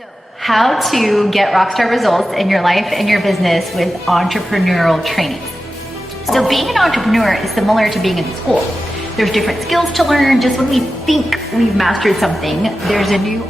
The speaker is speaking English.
So, how to get rockstar results in your life and your business with entrepreneurial trainings. So being an entrepreneur is similar to being in school. There's different skills to learn. Just when we think we've mastered something, there's a new